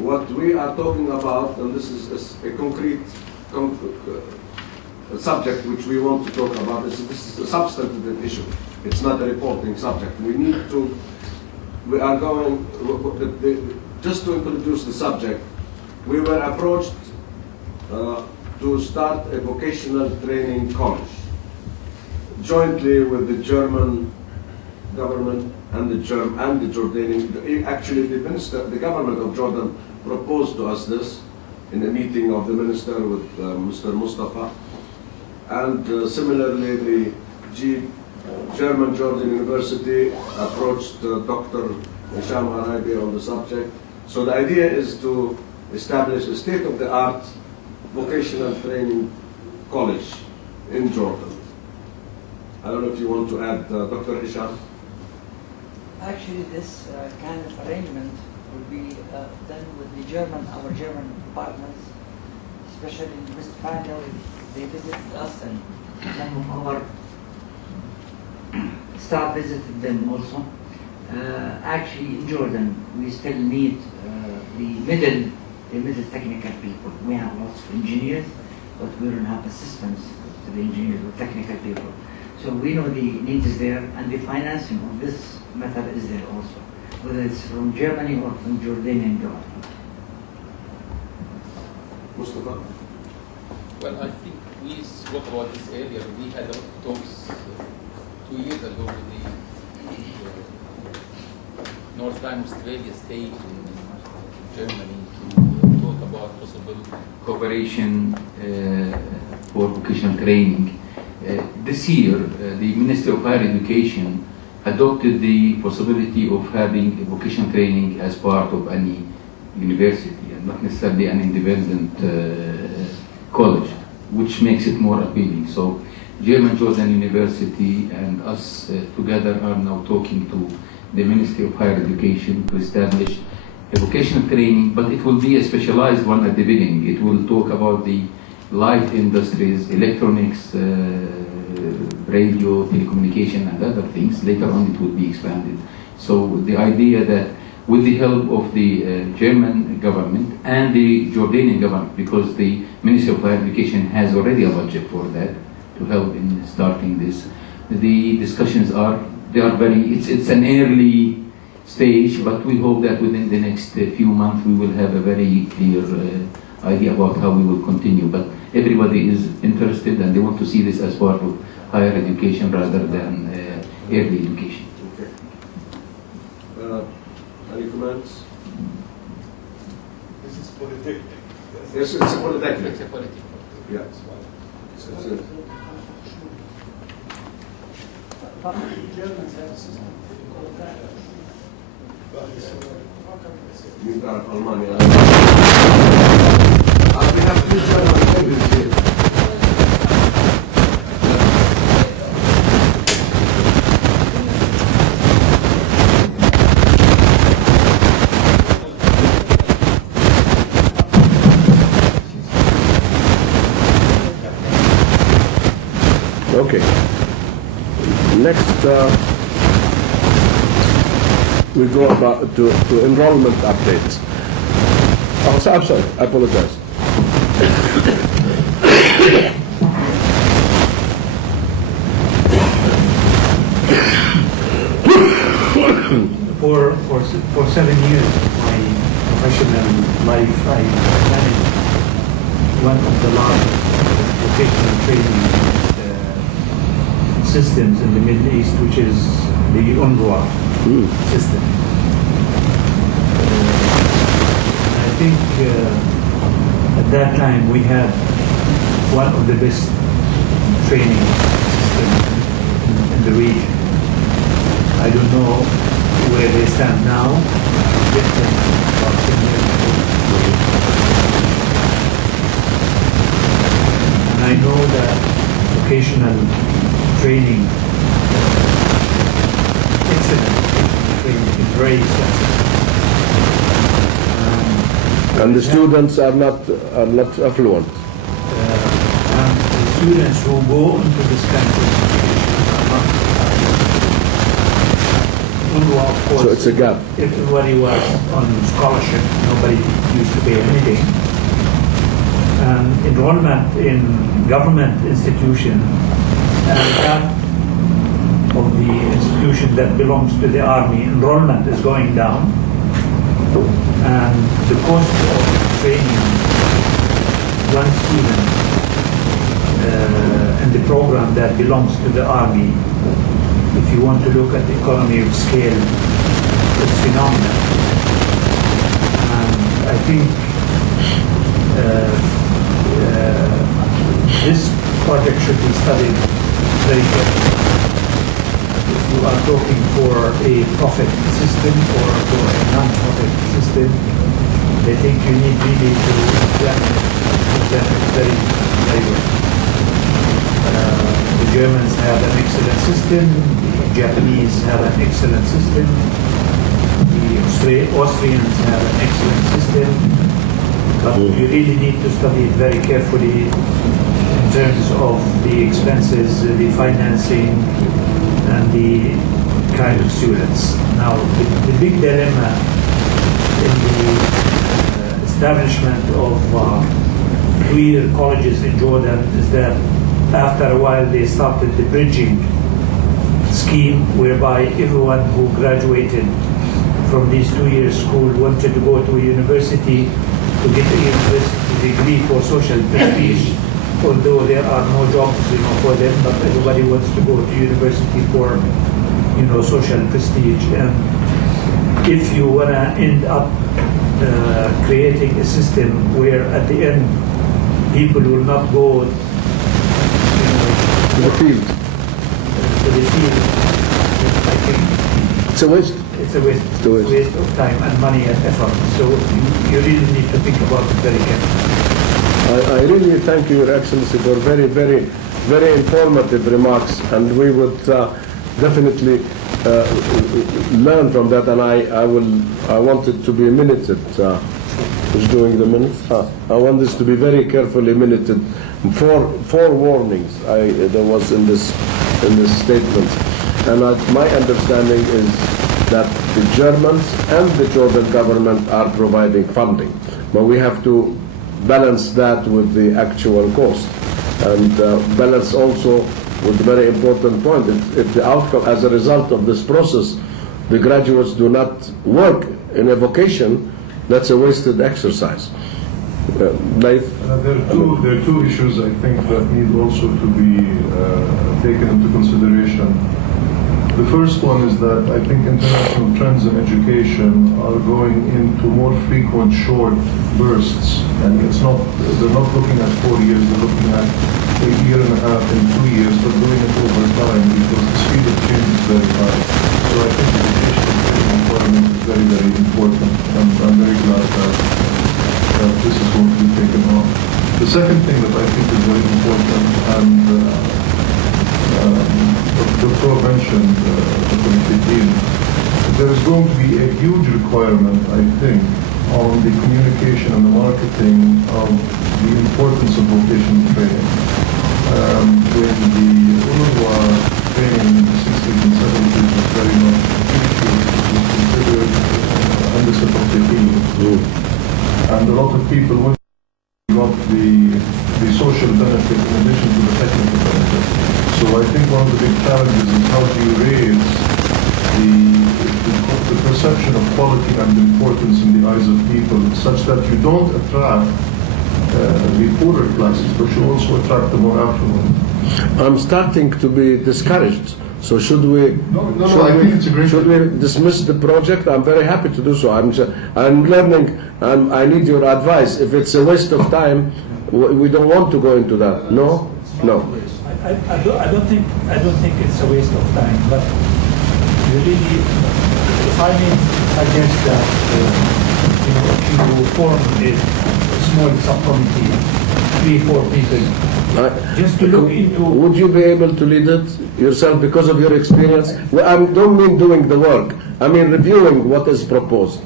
what we are talking about, and this is a concrete subject which we want to talk about, this is a substantive issue. It's not a reporting subject. We are going, just to introduce the subject, we were approached to start a vocational training college, jointly with the German government and the Jordanian. Actually, the government of Jordan proposed to us this in a meeting of the minister with Mr. Mustafa, and similarly the German Jordan University approached Dr. Hisham Arabi on the subject. So the idea is to establish a state-of-the-art vocational training college in Jordan. I don't know if you want to add, Dr. Hisham. Actually, this kind of arrangement will be done with our German partners, especially in Westphalia. They visited us, and some of our staff visited them also. Actually, in Jordan, we still need the middle technical people. We have lots of engineers, but we don't have assistants to the engineers or technical people. So we know the need is there, and the financing of this method is there also, whether it's from Germany or from Jordanian government. Mustafa? Well, I think we spoke about this earlier. We had a lot of talks 2 years ago with the North Rhine-Westphalia state in Germany to talk about possible cooperation for vocational training. This year, the Ministry of Higher Education adopted the possibility of having vocational training as part of any university and not necessarily an independent college, which makes it more appealing. So German Jordan University and us together are now talking to the Ministry of Higher Education to establish a vocational training, but it will be a specialized one at the beginning. It will talk about the light industries, electronics, radio, telecommunication, and other things. Later on it will be expanded. So the idea that with the help of the German government and the Jordanian government, because the Ministry of Higher Education has already a budget for that, to help in starting this. The discussions it's an early stage, but we hope that within the next few months we will have a very clear idea about how we will continue. But everybody is interested and they want to see this as part of higher education rather than early education. Okay. Any comments? This is polytechnic. Yes, it's a polytechnic. It's a polytechnic. Yeah. Germans have a system called that. You got Almania. We have two German languages here. Okay. Next, we go about to enrollment updates. Oh, so, I'm sorry. I apologize. For 7 years of my professional life, I managed one of the largest vocational training systems in the Middle East, which is the UNRWA system. I think at that time we had one of the best training systems in the region. I don't know where they stand now, different about 10 years ago. And I know that vocational training, excellent training, is very expensive. And the students are not affluent. And the students who go into this kind of education are not UNRWA, of course, So it's a gap. everybody was on scholarship. Nobody used to pay anything. And enrollment in government institutions, and that of the institution that belongs to the army, enrollment is going down, and the cost of training one student in the program that belongs to the army, if you want to look at the economy of scale, it's phenomenal. And I think this project should be studied very carefully. If you are talking for a profit system or for a non-profit system, I think you need really to examine it very, very well. The Germans have an excellent system, the Japanese have an excellent system, the Austrians have an excellent system, but you really need to study it very carefully in terms of the expenses, the financing, and the kind of students. Now, the big dilemma in the establishment of 2-year colleges in Jordan is that after a while they started the bridging scheme, whereby everyone who graduated from these 2-year school wanted to go to a university to get a university degree for social prestige, although there are no jobs, for them, but everybody wants to go to university for, social prestige. And if you want to end up creating a system where at the end people will not go To the field. I think It's a waste. it's a waste. It's a waste. Waste of time and money and effort. So you really need to think about it very carefully. I really thank you, Your Excellency, for very, very, very informative remarks, and we would definitely learn from that. And I want it to be minuted. Who's doing the minutes? I want this to be very carefully minuted. Four warnings there was in this statement, and my understanding is that the Germans and the Jordan government are providing funding, but we have to balance that with the actual cost, and balance also with the very important point. If the outcome, as a result of this process, the graduates do not work in a vocation, that's a wasted exercise. There are two issues, I think, that need also to be taken into consideration. The first one is that I think international trends in education are going into more frequent short bursts, and they're not looking at 4 years, they're looking at a year and a half and 2 years, but doing it over time because the speed of change is very high. So I think the education requirement is very, very important, and I'm very glad that this is going to be taken on. The second thing that I think is very important, and Dr. mentioned, Dr. Muhyiddin, there is going to be a huge requirement, I think, on the communication and the marketing of the importance of vocational training. When the UNRWA training in the 60s and 70s was very much appreciated, it was considered هندسة تطبيقية. And a lot of people would got the social benefit in addition to the technical benefit. So I think one of the big challenges is how do you raise the perception of quality and importance in the eyes of people such that you don't attract the poorer classes, but you also attract the more affluent. I'm starting to be discouraged. So should we dismiss the project? I'm very happy to do so. I'm learning, and I need your advice. If it's a waste of time, we don't want to go into that. No. I don't think it's a waste of time. But really, if I may suggest that if you form a small subcommittee, 3-4 people, just to look into. Would you be able to lead it yourself because of your experience? Well, I don't mean doing the work. I mean reviewing what is proposed.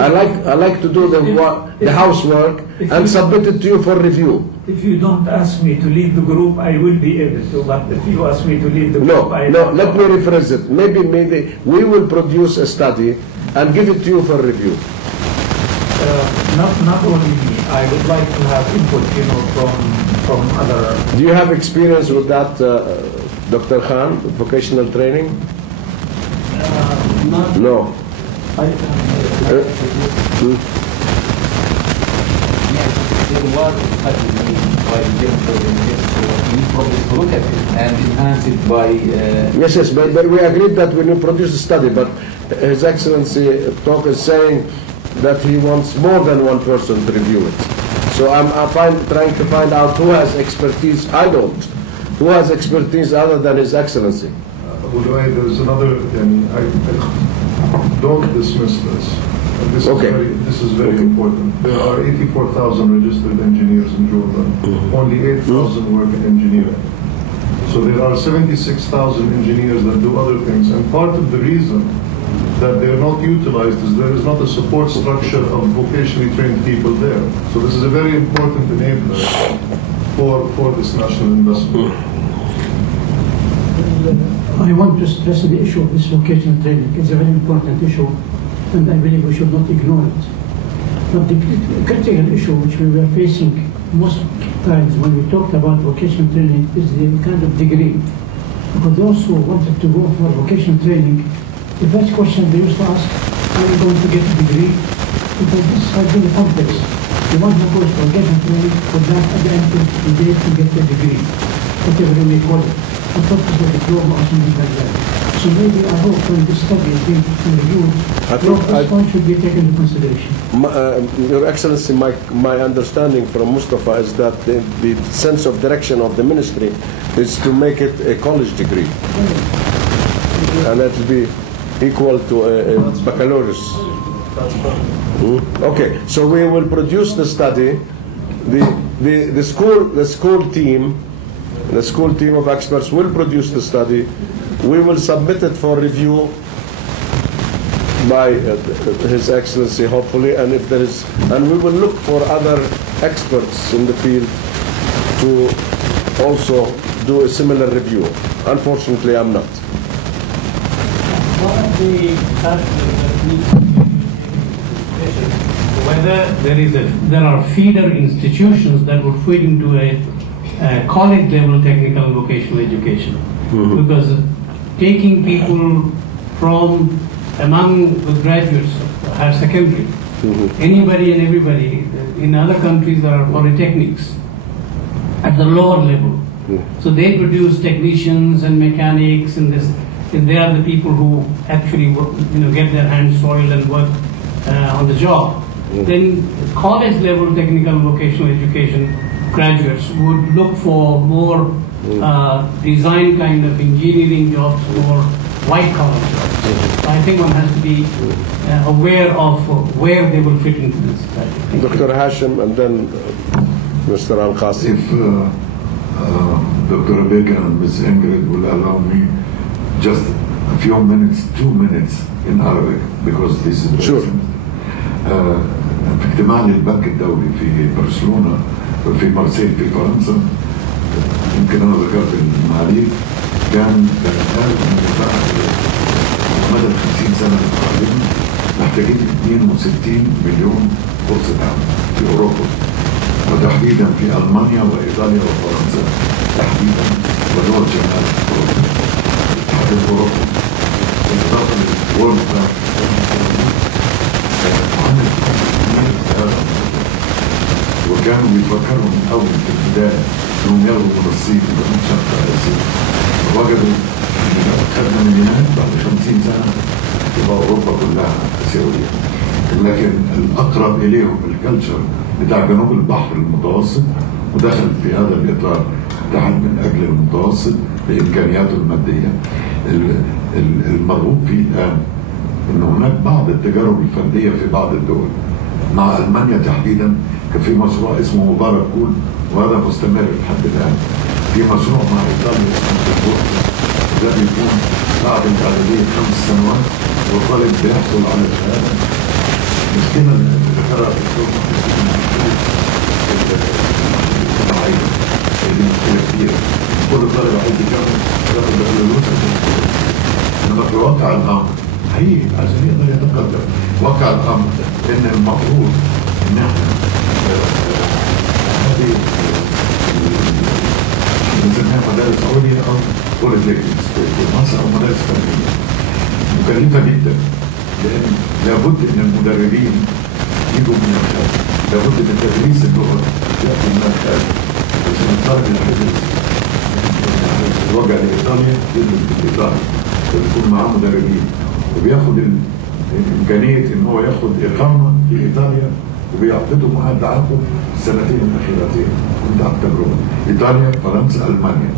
I like to do the housework and submit it to you for review. If you don't ask me to lead the group, I will be able to. But if you ask me to lead the group, No, let me rephrase it. Maybe we will produce a study and give it to you for review. Not only me. I would like to have input, from other. Do you have experience with that, Dr. Khan, vocational training? No. Yes, there was a study made by the director of the university, so we probably look at it and enhance it by... Yes, but we agreed that when you produce a study, but His Excellency talk is saying that he wants more than one person to review it. So I'm trying to find out who has expertise. I don't. Who has expertise other than His Excellency? There's another, and I don't dismiss this. This is very important. There are 84,000 registered engineers in Jordan. Only 8,000 work in engineering. So there are 76,000 engineers that do other things. And part of the reason that they're not utilized is there is not a support structure of vocationally trained people there. So this is a very important enabler for this national investment. I want to stress the issue of this vocational training. It's a very important issue, and I believe we should not ignore it. But the critical issue which we were facing most times when we talked about vocational training is the kind of degree. Because those who wanted to go for vocational training, the first question they used to ask, are you going to get a degree? Because this has been complex. The one who goes for vocational training would not at the end of the day to get a degree, whatever you may call it. I thought it was a diploma or something like that. So maybe I hope when this study is being reviewed, this point should be taken into consideration. Your Excellency, my understanding from Mustafa is that the sense of direction of the ministry is to make it a college degree. And that will be equal to a baccalaureate. Okay, so we will produce the study. The school team of experts will produce the study. We will submit it for review by His Excellency, hopefully, and if there is, and we will look for other experts in the field to also do a similar review. Unfortunately, I'm not. One of the factors that needs to be whether there are feeder institutions that would fit into a college level technical and vocational education. Because taking people from among the graduates of higher secondary, anybody and everybody, in other countries there are polytechnics at the lower level. So they produce technicians and mechanics and this, and they are the people who actually work, get their hands soiled and work on the job. Then college level technical and vocational education graduates would look for more design kind of engineering jobs, more white collar jobs. So I think one has to be aware of where they will fit into this society. Dr. Hashim and then Mr. Al-Qasim. If Dr. Rebecca and Ms. Ingrid will allow me just a few minutes, 2 minutes in Arabic, because this is sure. في اجتماع للبنك الدولي في برشلونة في مارسيل في فرنسا، يمكن أنا ذكرت المعاليك، كان قال إن بعد مدى 50 سنة القادمة محتاجين 62 مليون فرصة عمل في أوروبا، وتحديدا في ألمانيا وإيطاليا وفرنسا تحديدا ودول شمال أوروبا. الاتحاد الأوروبي بالإضافة للورلد بانك عمل وكانوا بيفكروا من أول في البداية إنهم ياخدوا من الصين ومن شرق آسيا، ووجدوا إن لو خدنا مليونات بعد 50 سنة تبقى أوروبا كلها آسيوية. لكن الأقرب إليهم الكالتشر بتاع جنوب البحر المتوسط، ودخل في هذا الإطار تحت من أجل المتوسط بإمكانياته المادية. المرغوب فيه الآن إن هناك بعض التجارب الفردية في بعض الدول، مع ألمانيا تحديدا كان في مشروع اسمه مبارك كول وهذا مستمر لحد الآن. في مشروع مع إيطاليا اسمه البورت، ده بيكون بعد الإعدادية 5 سنوات والطالب بيحصل على شهادة المشكلة اللي ذكرها الدكتور الصناعية دي مشكلة كبيرة. كل طالب عايز يكمل ياخد بكالوريوس عشان يتخرج. انما في واقع الامر حقيقي عشان يقدر يتقدم واقع الامر ان المفروض ان احنا هذه بنسميها مدارس عليا او بوليتكنيكس في مصر او مدارس فنيه مكلفه جدا، لان لابد ان المدربين يجوا من الخارج، لابد من تدريس اللغه ياتي من الخارج عشان الطالب يحدث الوجع لايطاليا يدرس في ايطاليا ويكون معاه مدربين وبياخد امكانيه ان هو ياخد اقامه في ايطاليا وبيعقدوا معاه تعاقد السنتين الاخيرتين من التجربه. ايطاليا، فرنسا، المانيا.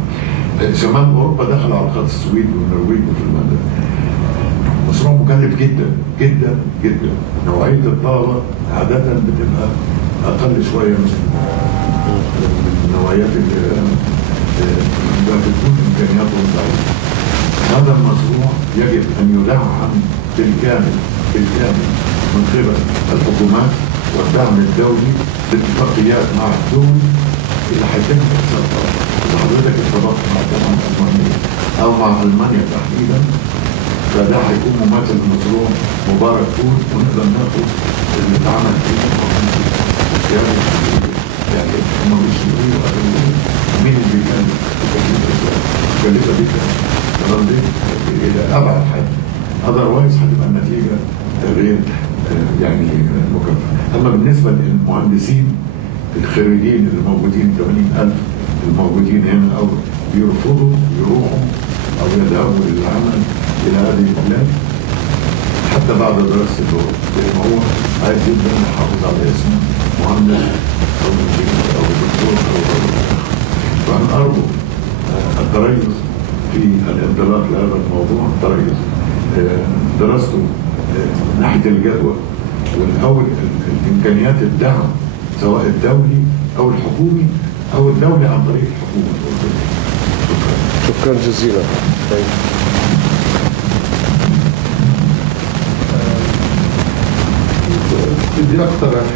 شمال اوروبا دخل على خط السويد والنرويج وفنلندا. مشروع مكلف جدا جدا جدا. نوعيه الطلبه عاده بتبقى اقل شويه من النوعيات اللي بتكون امكانياتهم ضعيفه. هذا المشروع يجب ان يدعم بالكامل من قبل الحكومات والدعم الدولي لاتفاقيات مع الدول اللي هيتم اكساسها. اذا حضرتك ارتبطت مع الجامعه الالمانيه او مع المانيا تحديدا فده هيكون مماثل لمشروع مبارك فول ونقدر ناخد اللي اتعمل فيه يعني هم مش يقولوا مين اللي كان مكلفه جدا الى ابعد حد. اذروايز هتبقى النتيجه غير يعني مكافاه. اما بالنسبه للمهندسين الخريجين اللي موجودين 80,000 الموجودين هنا او بيرفضوا يروحوا او يذهبوا للعمل الى هذه البلاد حتى بعد دراسه اللغه، لان هو عايز جدا يحافظ على اسمه مهندس او انجنيور او دكتور فانا ارجو التريث في الانطلاق لهذا الموضوع، التريث دراسته ناحيه الجدوى والاول الامكانيات الدعم سواء الدولي او الحكومي او الدولي عن طريق الحكومه. شكرا جزيلا. بدي اقترح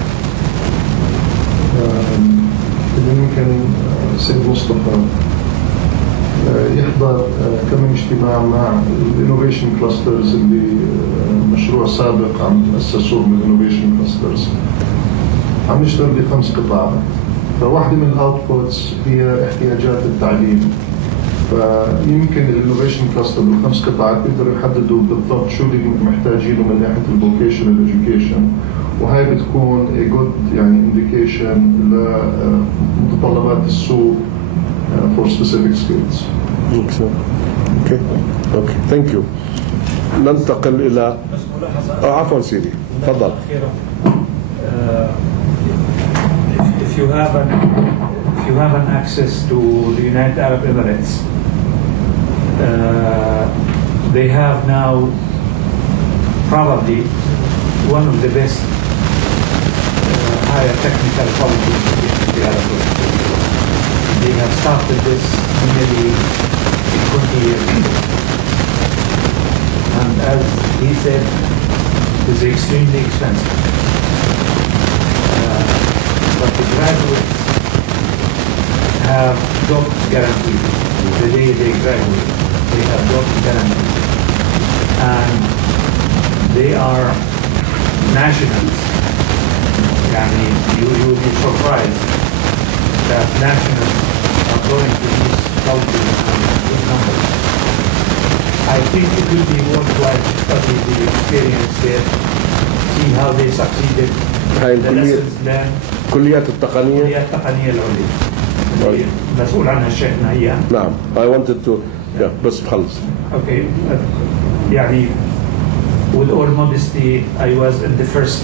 اللي ممكن سيد مصطفى يحضر كم اجتماع مع الانوفيشن كلاسترز اللي مشروع سابق عم اسسوه من الانوفيشن كلاسترز. عم نشتغل ب5 قطاعات، فواحدة من الاوتبوتس هي احتياجات التعليم. فيمكن الانوفيشن كلاستر بال5 قطاعات بيقدروا يحددوا بالضبط شو اللي محتاجينه من ناحية الفوكيشنال اديوكيشن، وهي بتكون a good يعني indication لمتطلبات السوق for specific skills. Okay. Thank you. ننتقل إلى عفوا سيدي تفضل. If you have an access to the United Arab Emirates, they have now probably one of the best higher technical colleges in the Arab world. They have started this nearly 20 years ago. And as he said, it's extremely expensive. But the graduates have job guaranteed. The day they graduate, they have job guaranteed. And they are nationals. You will be surprised that nationals are going to these colleges in numbers. I think it will be worthwhile to study the experience there, see how they succeeded, the lessons learned. كليات التقنية. كليات التقنية العليا. مسؤول عنها الشيخ نهيان. نعم. I wanted to بس بخلص. Okay. يعني with all modesty, I was in the first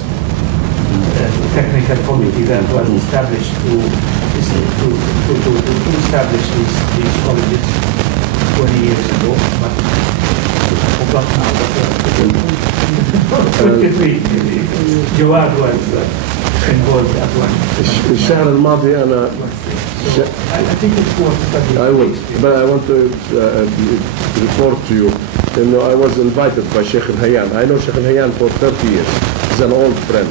technical committee that was established to establish these colleges 20 years ago. But I forgot now. Jawad was involved at one. الشهر الماضي أنا. I think it's worth studying. I will, but I want to report to you. I was invited by Sheikh Al-Hayyan. I know Sheikh Al-Hayyan for 30 years. He's an old friend.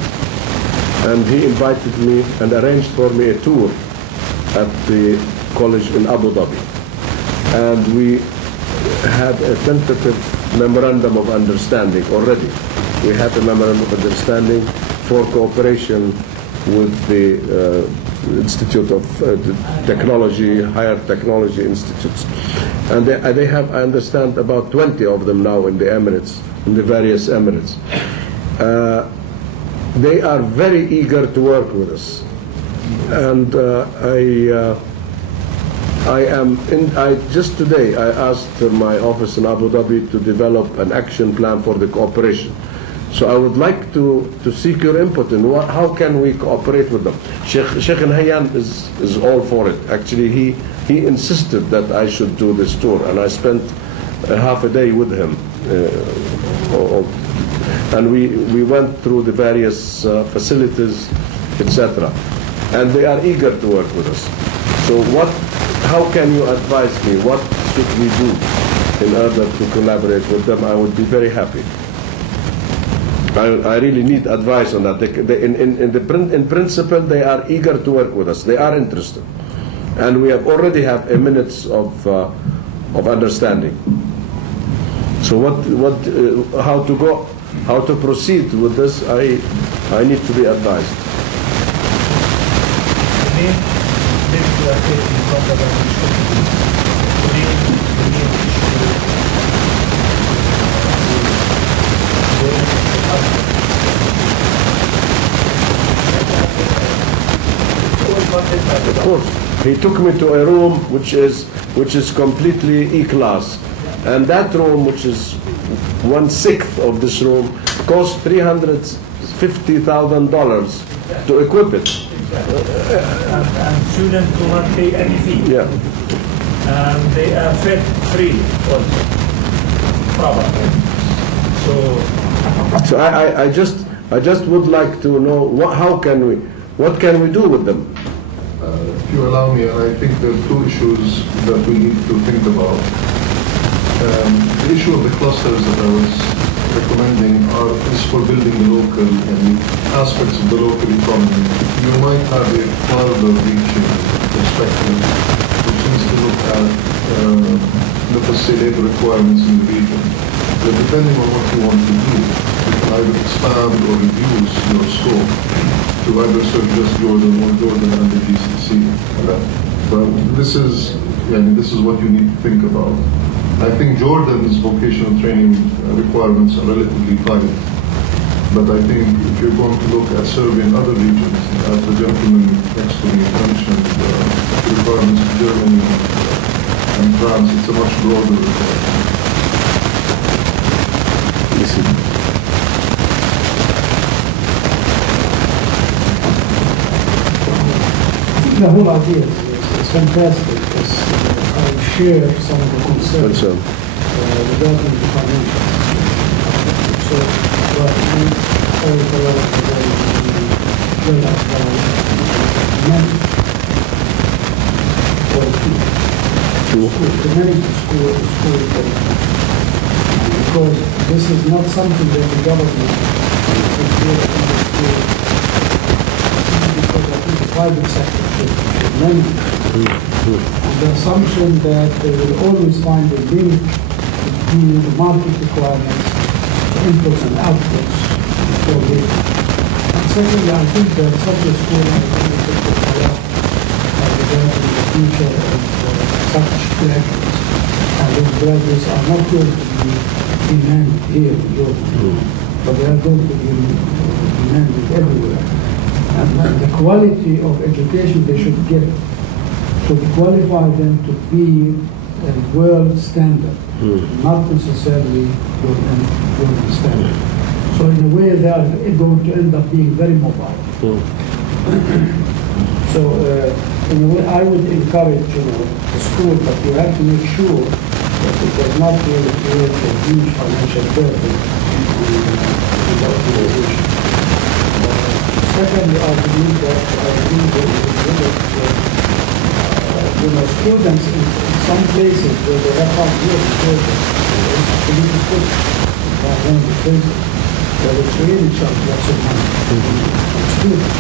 And he invited me and arranged for me a tour at the college in Abu Dhabi. And we had a tentative memorandum of understanding already. We had a memorandum of understanding for cooperation with the Institute of Technology, Higher Technology Institutes. And they have, I understand, about 20 of them now in the Emirates, in the various Emirates. They are very eager to work with us. And just today I asked my office in Abu Dhabi to develop an action plan for the cooperation. So I would like to seek your input in how can we cooperate with them. Sheikh Nahyan is all for it. Actually, he insisted that I should do this tour, and I spent half a day with him. And we went through the various facilities, etc. And they are eager to work with us. So how can you advise me? What should we do in order to collaborate with them? I would be very happy. I really need advice on that. In principle, they are eager to work with us. They are interested, and we already have a minutes of understanding. So how to proceed with this? I need to be advised. Of course, he took me to a room which is completely E-class, and that room, which is 1/6 of this room, cost $350,000 to equip it. And students do not pay any fee. Yeah. And they are fed free also, probably. So I just would like to know what can we do with them? If you allow me, and I think there are two issues that we need to think about. The issue of the clusters that I was recommending is for building the local aspects of the local economy. You might have a farther-reaching perspective, which needs to look at, let us say, labor requirements in the region. But depending on what you want to do, you can either expand or reduce your scope to either serve just Jordan or Jordan and the GCC. But this is what you need to think about. I think Jordan's vocational training requirements are relatively tight. But I think if you're going to look at serving other regions, as the gentleman next to me mentioned, requirements in Germany and France, it's a much broader requirement. The whole idea is fantastic. I share some of the concerns regarding the financial situation. So, what we well advised manage for the school. To manage the school because this is not something that the government can do in the school. Because I think the private sector should manage it. And the assumption that they will always find a link between the market requirements, the inputs and outputs for labor. And secondly, I think that such a school has benefited a lot regarding the future of such graduates. And those graduates are not going to be demanded here in Jordan, but they are going to be demanded everywhere. And the quality of education they should get should qualify them to be a world standard, not necessarily Jordan standard. So in a way they are going to end up being very mobile. So in a way I would encourage the school, but you have to make sure that it does not really create a huge financial burden on the organization. Secondly, I believe that students in some places where they have found years of children, it's political rather than the places. that it's really charged lots of money to students.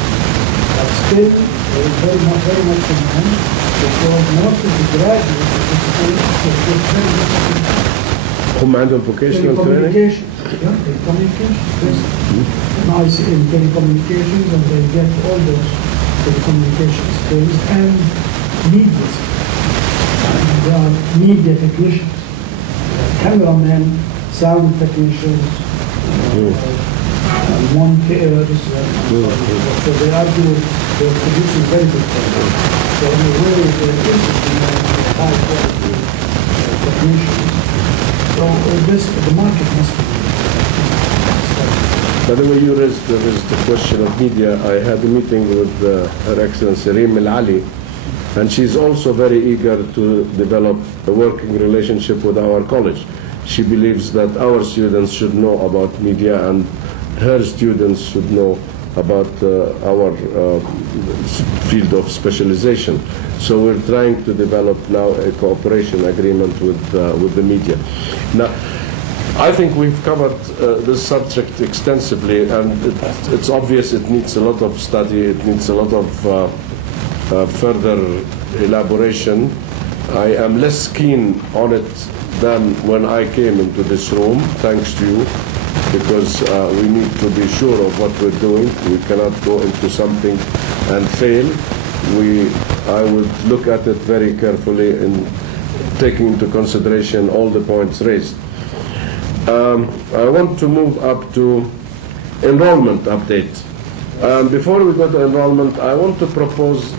But still, there is very much demand because most of the graduates of this school get very much هم عندهم vocational training. telecommunications. Yeah, telecommunications. Yes. Nice in telecommunications, and they get all those telecommunications skills and media. They are media technicians, cameramen, sound technicians, monteurs. So they are producing very good things. So in a way, they're interested in high quality technicians. So the market must be. By the way, you raised the question of media. I had a meeting with Her Excellency Reem Al-Ali, and she's also very eager to develop a working relationship with our college. She believes that our students should know about media and her students should know about our field of specialization. So we're trying to develop now a cooperation agreement with the media. Now, I think we've covered this subject extensively, and it's obvious it needs a lot of study, it needs a lot of further elaboration. I am less keen on it than when I came into this room, thanks to you, because we need to be sure of what we're doing. We cannot go into something and fail. I would look at it very carefully and taking into consideration all the points raised. I want to move up to enrollment update. Before we go to enrollment, I want to propose,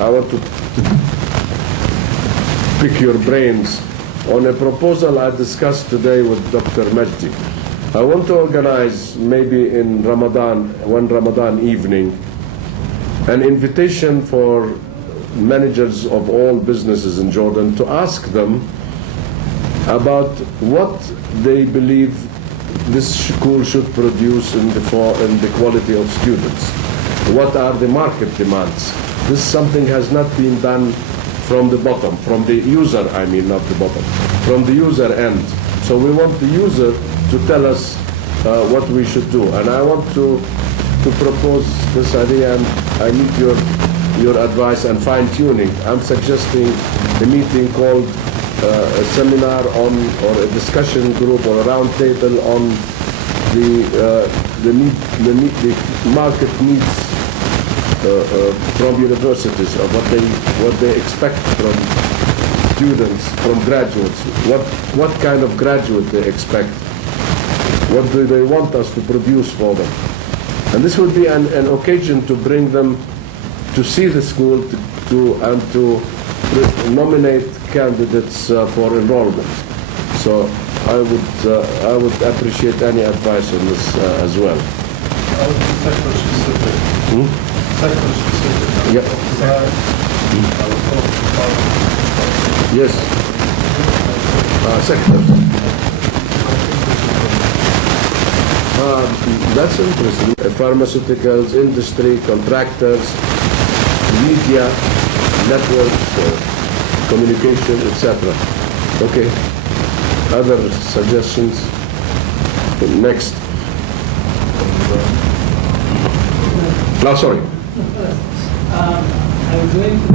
I want to pick your brains on a proposal I discussed today with Dr. Majdi. I want to organize, maybe in Ramadan, one Ramadan evening, an invitation for managers of all businesses in Jordan to ask them about what they believe this school should produce in the quality of students. What are the market demands? This something has not been done from the bottom, from the user, I mean, not the bottom, from the user end. So we want the user to tell us what we should do. And I want to propose this idea, and I need your advice and fine-tuning. I'm suggesting a meeting called a seminar on, or a discussion group or a round table on the market needs from universities, or what they expect from students, from graduates, what kind of graduate they expect, what do they want us to produce for them. And this will be an occasion to bring them to see the school and to nominate candidates for enrollment. So I would appreciate any advice on this as well. Sector specific. Sector specific. Yep. Yes. Sectors. That's interesting. Pharmaceuticals, industry, contractors, media, networks, communication, etc. Okay. Other suggestions? Next. No, sorry. I was going to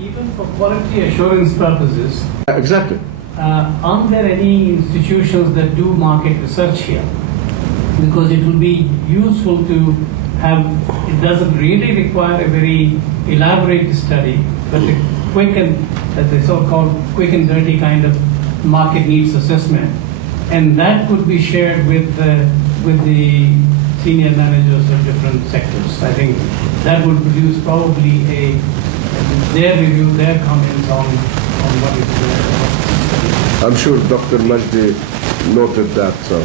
even for quality assurance purposes. Exactly. Aren't there any institutions that do market research here? Because it will be useful to have, it doesn't really require a very elaborate study, but a quick and, as they so-called, quick and dirty kind of market needs assessment. And that could be shared with the senior managers of different sectors. I think that would produce probably their review, their comments on what is the I'm sure Dr. Majdi noted that. So.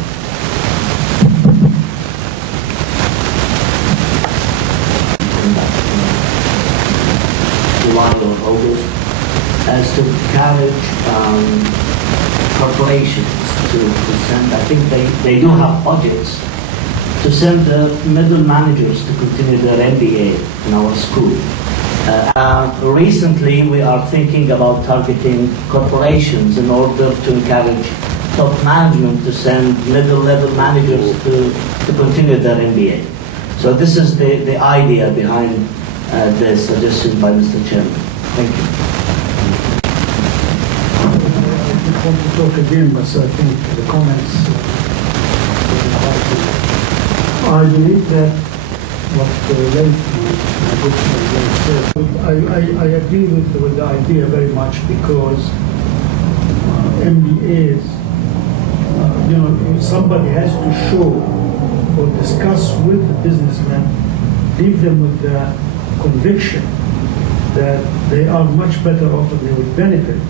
July or August, as to encourage corporations to send, I think they do have budgets, to send the middle managers to continue their MBA in our school. Recently, we are thinking about targeting corporations in order to encourage top management to send middle-level managers to continue their MBA. So this is the idea behind the suggestion by Mr. Chairman. Thank you. I want to talk again, but I think the comments I believe that what I agree with the idea very much, because MBAs, somebody has to show or discuss with the businessmen, leave them with the conviction that they are much better off and they would benefit.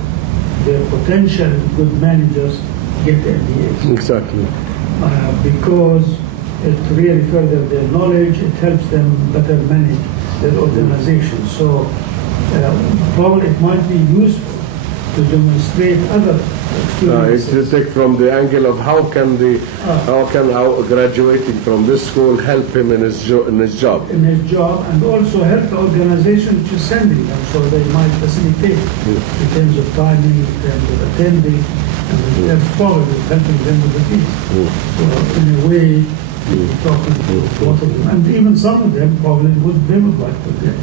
Their potential good managers get MBAs. Exactly. Because it really furthers their knowledge, it helps them better manage their organization. So probably it might be useful to demonstrate other experiences. It's to take from the angle of how can graduating from this school help him in his job. In his job, and also help the organization which is sending them, so they might facilitate in terms of timing, in terms of attending, and in terms probably helping them with the fees. So in a way, talking to both of them, and even some of them probably they would like to get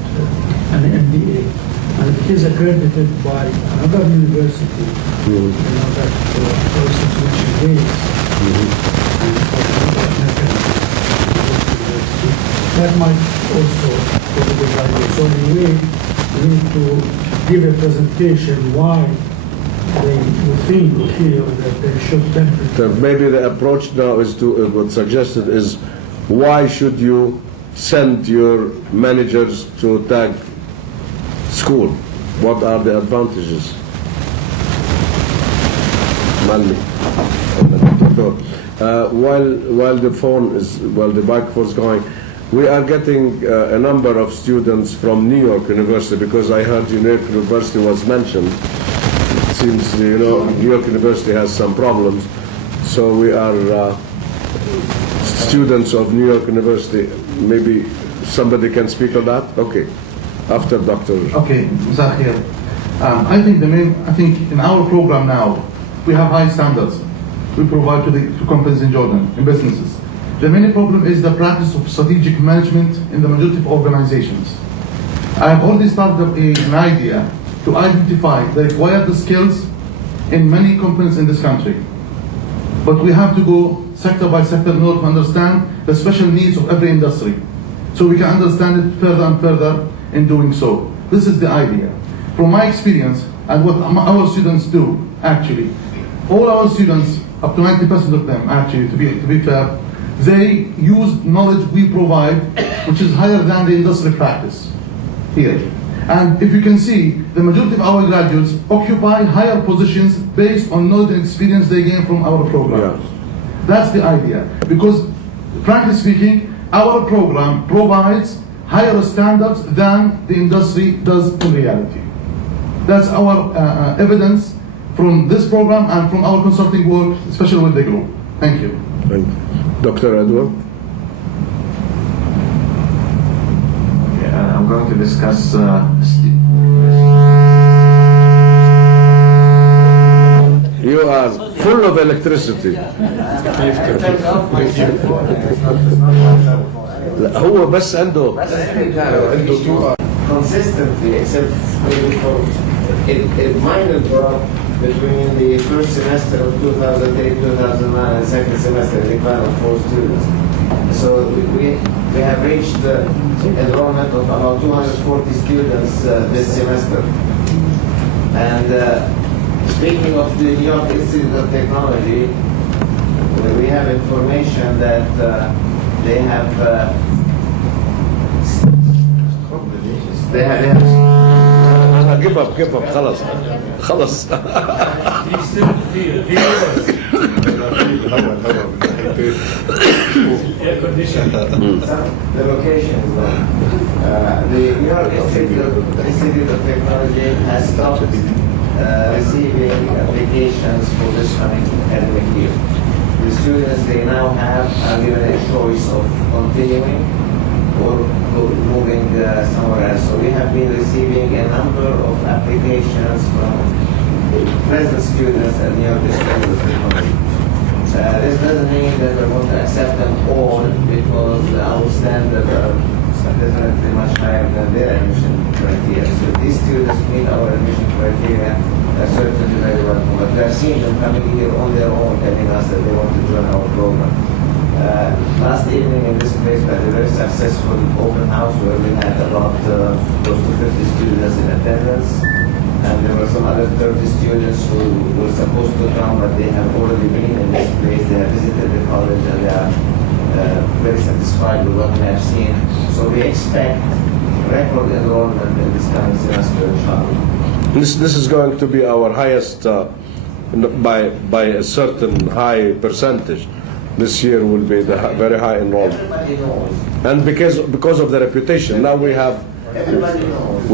an MBA. And it is accredited by another university, that process which is based. That might also be a good idea. So in a way, we need to give a presentation why they think or feel that they should benefit. So maybe the approach now is to, what's suggested is, why should you send your managers to TAG school? What are the advantages? Malmi. While the microphone is going, we are getting a number of students from New York University, because I heard New York University was mentioned. It seems, New York University has some problems. So we are students of New York University. Maybe somebody can speak on that? Okay. After Dr. Okay, Zakhir. I think in our program now, we have high standards we provide to companies in Jordan, in businesses. The main problem is the practice of strategic management in the majority of organizations. I have already started an idea to identify the required skills in many companies in this country. But we have to go sector by sector in order to understand the special needs of every industry, so we can understand it further and further in doing so. This is the idea. From my experience and what our students do, actually, all our students, up to 90% of them, actually, to be fair, they use knowledge we provide, which is higher than the industry practice here. And if you can see, the majority of our graduates occupy higher positions based on knowledge and experience they gain from our program. Yeah. That's the idea. Because, frankly speaking, our program provides higher standards than the industry does in reality. That's our evidence from this program and from our consulting work, especially with the group. Thank you. Thank you. Dr. Edward? I'm going to discuss You are full of electricity. هو بس عنده consistently, except maybe for a minor drop between the first semester of 2008-2009 and second semester in the final 4 students. So we have reached the enrollment of about 240 students this semester. And speaking of the New York Institute of Technology, we have information that they have give up خلاص the location is wrong. The New York Institute of Technology has stopped receiving applications for this coming academic year. The students they now have are given a choice of continuing or moving somewhere else. So we have been receiving a number of applications from present students at New York School of Technology. This doesn't mean that we want to accept them all because our standards are definitely much higher than their admission criteria. So if these students meet our admission criteria, they're certainly very welcome. But we have seen them coming here on their own, telling us that they want to join our program. Last evening in this place, we had a very successful open house where we had about close to 50 students in attendance. And there were some other 30 students who were supposed to come, but they have already been in this place. They have visited the college and they are very satisfied with what we have seen. So we expect record enrollment in this coming semester, inshallah. This is going to be our highest by a certain high percentage. This year will be the very high enrollment. Everybody knows. And because of the reputation, now we Everybody knows.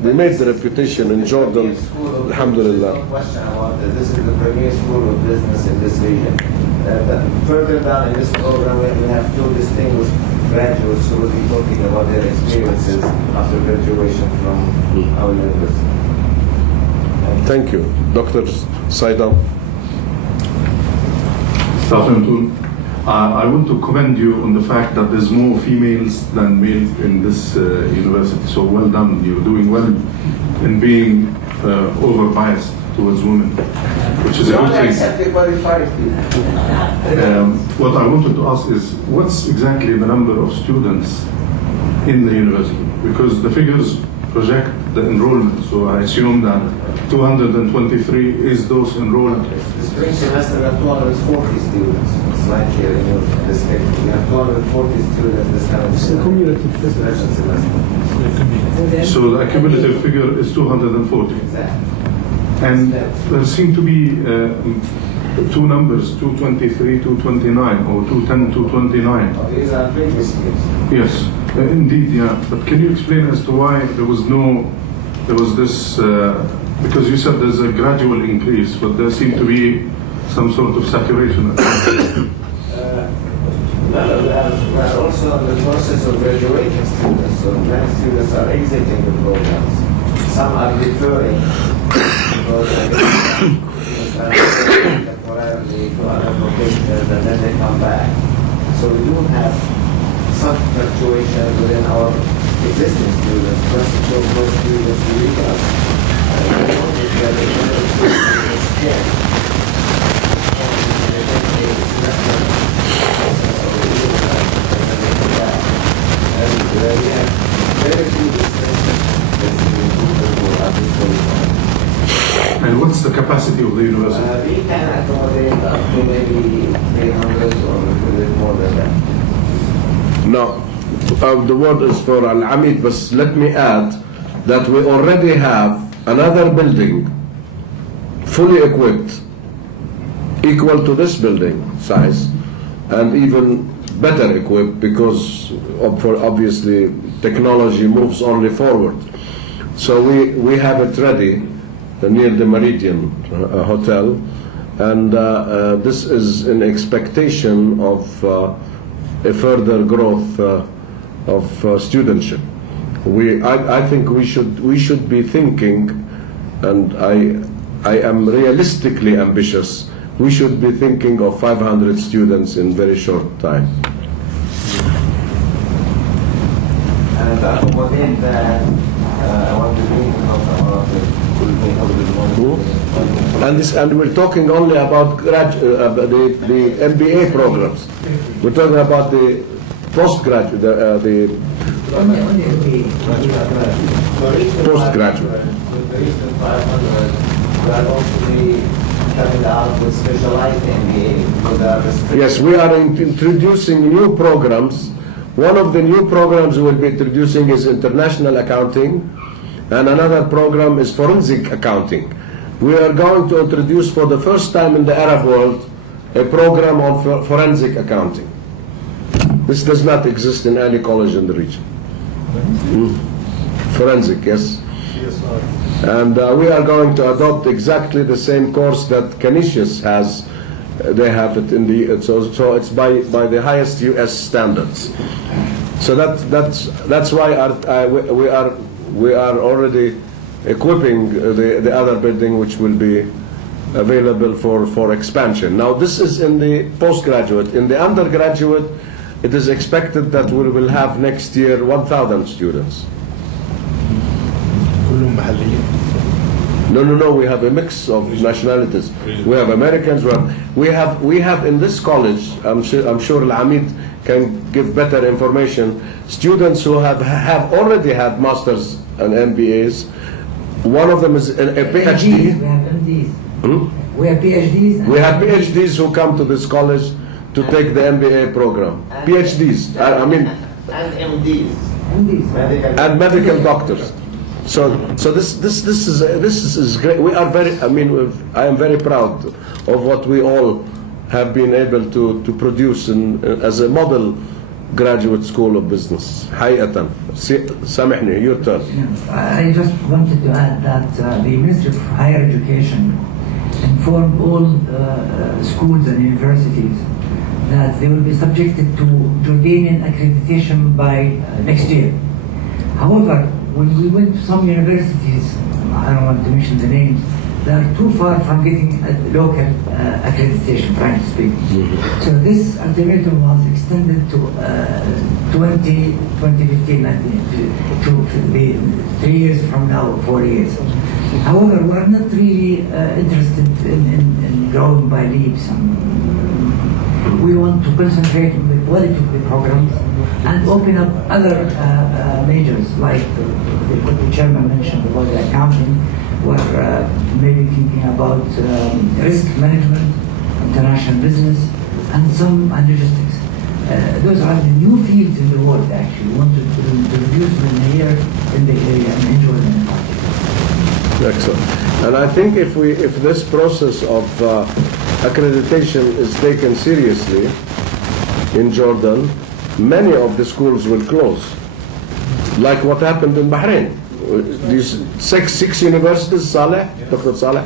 we made the reputation in Jordan, alhamdulillah. No question about that. This is the premier school of business in this region. Further down in this program, we have two distinguished graduates who will be talking about their experiences after graduation from our university. Thank you. Dr. Saidam. I want to commend you on the fact that there's more females than males in this university. So well done. You're doing well in being over-biased towards women, which is a good thing. Accepted qualified people. What I wanted to ask is, what's exactly the number of students in the university? Because the figures project the enrollment, so I assume that 223 is those enrolled. The spring semester we have 240 students. It's like here in this case. We have 240 students this kind of semester. So the cumulative figure is 240. Exactly. And there seem to be two numbers, 223, 229, or 210, 229. These are previous years. Yes, indeed, yeah. But can you explain as to why there was this, because you said there's a gradual increase, but there seemed to be some sort of saturation. We are also in the process of graduating students, so many students are exiting the programs. Some are deferring because they temporarily to other locations and then they come back. So we do have some fluctuation within our existing students, plus those students who leave us. We notice that the students scared. We have very few distractions. And what's the capacity of the university? We can accommodate up to maybe 300 or a little bit more than that. No, the word is for Al-Amid, but let me add that we already have another building fully equipped, equal to this building size, and even better equipped because obviously technology moves only forward. So we have it ready near the Meridian Hotel, and this is in expectation of a further growth of studentship. I think we should be thinking, and I am realistically ambitious. We should be thinking of 500 students in very short time. And to accommodate that, I want to think about And we're talking only about the MBA programs. We're talking about the postgraduate, the postgraduate. Coming out with specialized MBA. Yes, we are introducing new programs. One of the new programs we'll be introducing is international accounting, and another program is forensic accounting. We are going to introduce for the first time in the Arab world a program on forensic accounting. This does not exist in any college in the region. Forensic, yes. And we are going to adopt exactly the same course that Canisius has. They have it in the so it's by the highest U.S. standards. So that's why we are already equipping the other building, which will be available for expansion. Now, this is in the postgraduate. In the undergraduate, it is expected that we will have next year 1,000 students. No, we have a mix of nationalities. We have Americans, we have in this college, I'm sure Al-Amid can give better information, students who have already had masters and MBAs. One of them is a PhD. We have MDs. We have PhDs. We have PhDs who come to this college to take the MBA program. PhDs, and MDs. And medical doctors. So this is great. We are very. I am very proud of what we all have been able to produce as a model graduate school of business. حقيقة. سامحني, your turn. I just wanted to add that the Ministry of Higher Education informed all schools and universities that they will be subjected to Jordanian accreditation by next year. However, when we went to some universities, I don't want to mention the names, they are too far from getting a local accreditation, frankly speaking. So this ultimatum was extended to 2015, to the 3 years from now, 4 years. However, we are not really interested in growing by leaps. We want to concentrate on the quality of the programs and open up other majors, like what the chairman mentioned about the accounting. We're maybe thinking about risk management, international business, and some logistics. Those are the new fields in the world, actually. We want to introduce them here in the area and enjoy them in particular. Excellent. And I think if this process of accreditation is taken seriously in Jordan, many of the schools will close, like what happened in Bahrain. These six universities, Saleh, Dr. Saleh,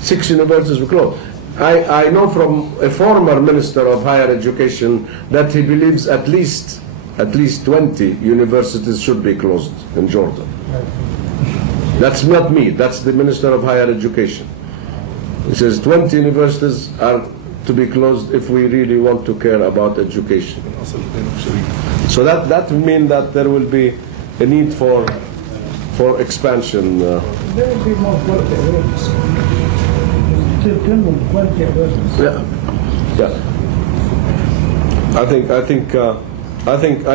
6 universities will close. I know from a former minister of higher education that he believes at least 20 universities should be closed in Jordan. That's not me, that's the Minister of Higher Education. He says 20 universities are to be closed if we really want to care about education. So that will mean that there will be a need for expansion. There will be more quality awareness. Still quality awareness. Yeah. I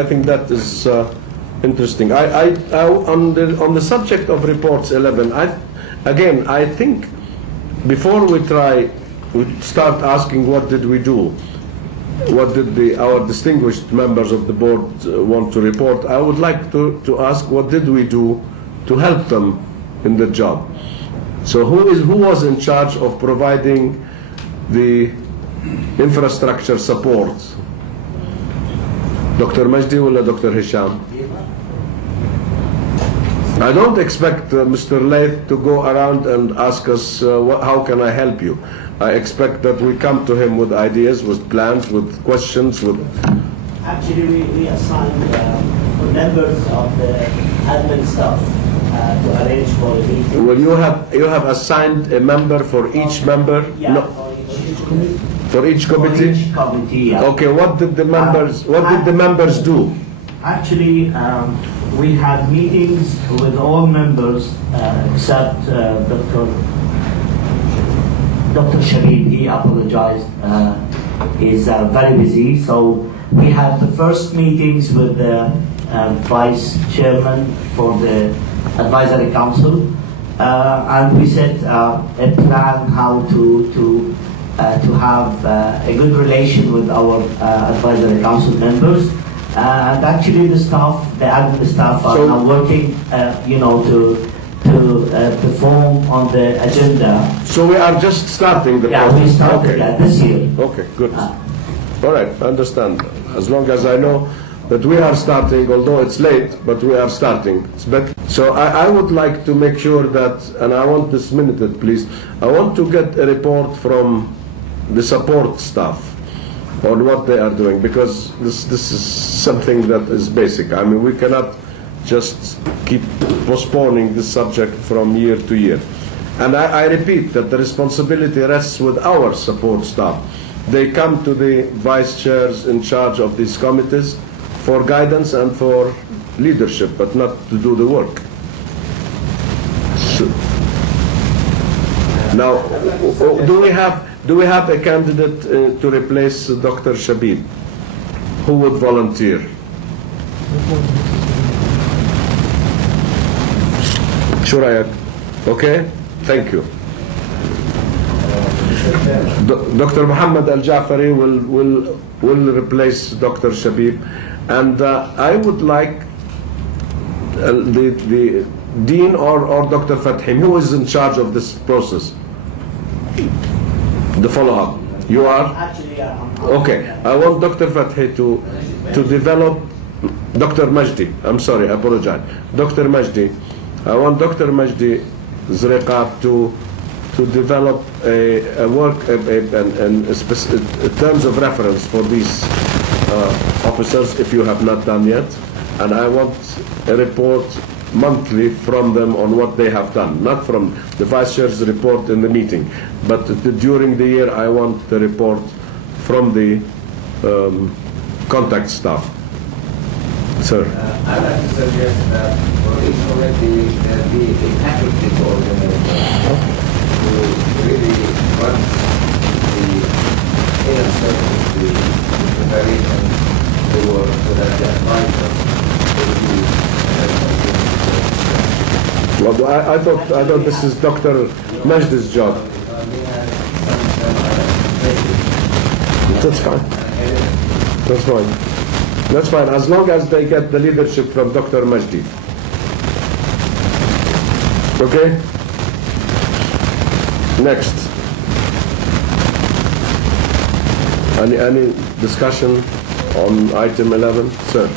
think that is interesting. On the subject of reports 11, I think before we start asking what did we do, what did our distinguished members of the board want to report, I would like to ask what did we do to help them in the job. So who was in charge of providing the infrastructure support? Dr. Majdi or Dr. Hisham? I don't expect Mr. Laith to go around and ask us, how can I help you? I expect that we come to him with ideas, with plans, with questions, with... Actually, we assigned members of the admin staff to arrange for a meeting. Well, you have assigned a member for each member? Yeah, no. For each committee. For each committee, yeah. Okay, what did the members do? Actually, we had meetings with all members except Dr. Sharif. He apologized. He's very busy. So we had the first meetings with the vice chairman for the advisory council, and we set a plan how to have a good relation with our advisory council members. And actually the admin staff are now working, to perform on the agenda. So we are just starting the process? Yeah, we started that this year. Okay, good. All right, I understand. As long as I know that we are starting, although it's late, but we are starting. It's better. So I would like to make sure that, and I want this minuted, please, I want to get a report from the support staff on what they are doing, because this is something that is basic. I mean, we cannot just keep postponing this subject from year to year. And I repeat that the responsibility rests with our support staff. They come to the vice chairs in charge of these committees for guidance and for leadership, but not to do the work. So, now, do we have a candidate to replace Dr. Shabib? Who would volunteer? شو رأيك? Okay, thank you. Dr. Muhammad Al-Jafari will replace Dr. Shabib, and I would like the Dean or Dr. Fathim, who is in charge of this process, the follow-up. You are? Actually, Okay, I want Dr. Fathi to develop, Dr. Majdi, I'm sorry, I apologize. Dr. Majdi, I want Dr. Majdi Zreqab to develop a work, a terms of reference for these officers, if you have not done yet, and I want a report monthly from them on what they have done, not from the vice chair's report in the meeting, but during the year I want the report from the contact staff. Sir. I'd like to suggest that for each committee there be a faculty coordinator who really runs the inner circle, the preparation, the work, so that the advisor will be Well, I thought this is Dr. Majdi's job. That's fine. That's fine. That's fine, as long as they get the leadership from Dr. Majdi. Okay? Next. Any discussion on item 11? Sir.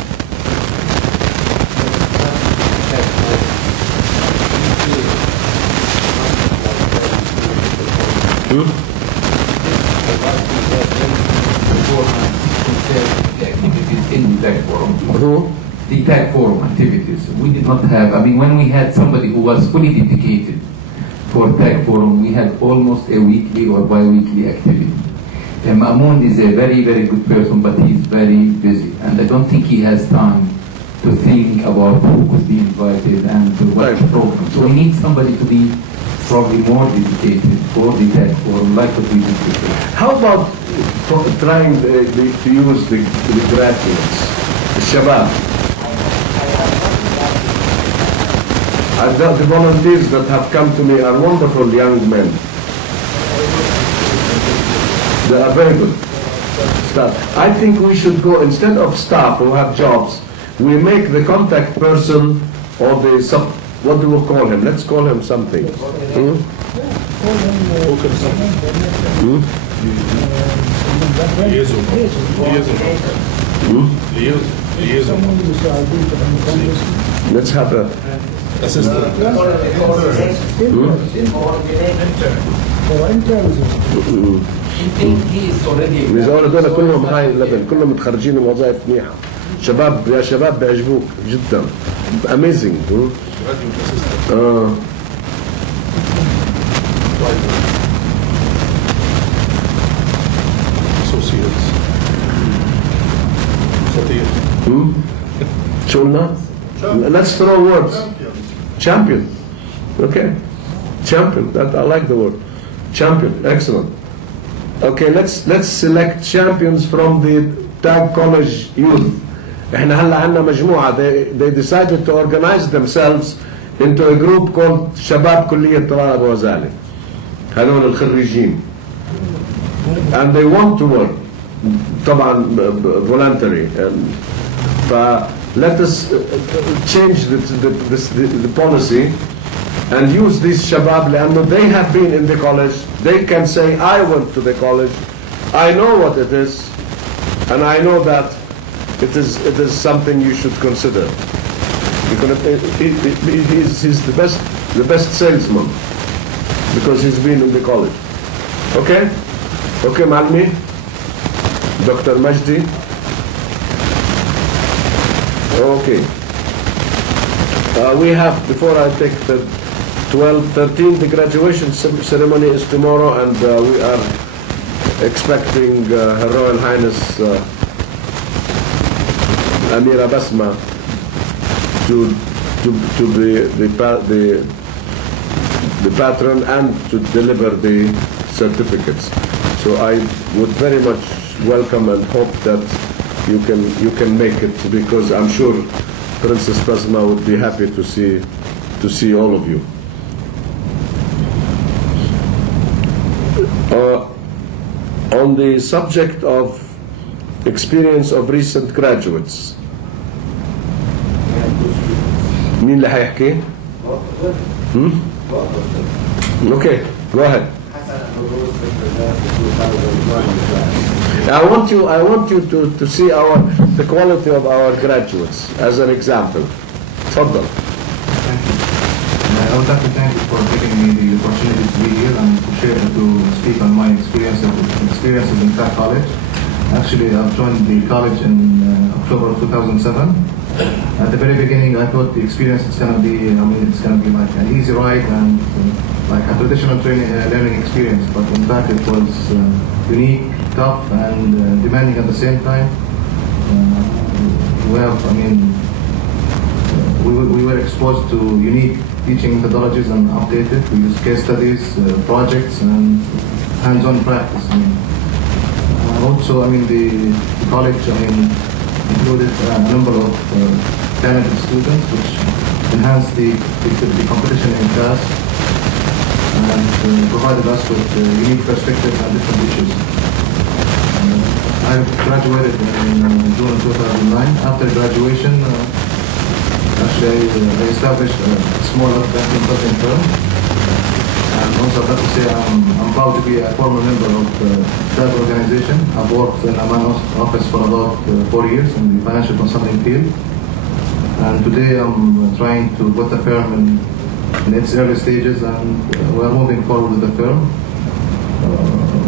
In the TAG forum. The TAG forum activities. We did not have, I mean, when we had somebody who was fully dedicated for TAG forum, we had almost a weekly or bi-weekly activity. Maamoun is a very, very good person, but he's very busy. And I don't think he has time to think about who could be invited and what program. So we need somebody to be probably more dedicated for the TAG forum, like what we did before. How about trying to use the graduates, the Shabab? The volunteers that have come to me are wonderful young men. They are very good staff. I think we should go, instead of staff who have jobs, we make the contact person or the sub, what do we call him? Let's call him something. Let's have a assistant. هذول كلهم هاي ليفل، كلهم متخرجين وظائف منيحة. شباب يا شباب بيعجبوك جدا. Amazing. شو قلنا؟ Let's throw words. Champion. Okay. Champion. That I like the word. Champion. Excellent. Okay, let's select champions from the TAG College youth. احنا هلا عندنا مجموعة. They decided to organize themselves into a group called شباب كلية طلال أبو غزالة. هذول الخريجين. And they want to work. طبعا voluntary. Let us change the policy and use these shabab لأنه they have been in the college. They can say, I went to the college, I know what it is, and I know that it is something you should consider. Because he's the best salesman because he's been in the college. Okay? Okay, Malmi? Dr. Majdi? Okay. We have, before I take the 13, the graduation ceremony is tomorrow, and we are expecting Her Royal Highness Amira Basma to be the patron and to deliver the certificates. So I would very much welcome and hope that you can make it, because I'm sure Princess Basma would be happy to see all of you. On the subject of experience of recent graduates, مين اللي هيحكي؟ Okay, go ahead. I want you to see the quality of our graduates as an example. تفضل. Thank you. I would like to thank you for giving me the opportunity to be here and to speak on my experiences in Prague College. Actually, I've joined the college in October of 2007. At the very beginning, I thought the experience is going to be, it's going to be like an easy ride and like a traditional learning experience. But in fact, it was unique, tough, and demanding at the same time. We were exposed to unique teaching methodologies and updated. We used case studies, projects, and hands-on practice. Also, the college, included a number of talented students, which enhanced the competition in class and provided us with unique perspectives and different issues. I graduated in June of 2009. After graduation, actually I established a small banking consulting firm. And also I'd like to say I'm proud to be a former member of that organization. I've worked in Amman's office for about 4 years in the financial consulting field. And today I'm trying to put the firm in its early stages, and we're moving forward with the firm.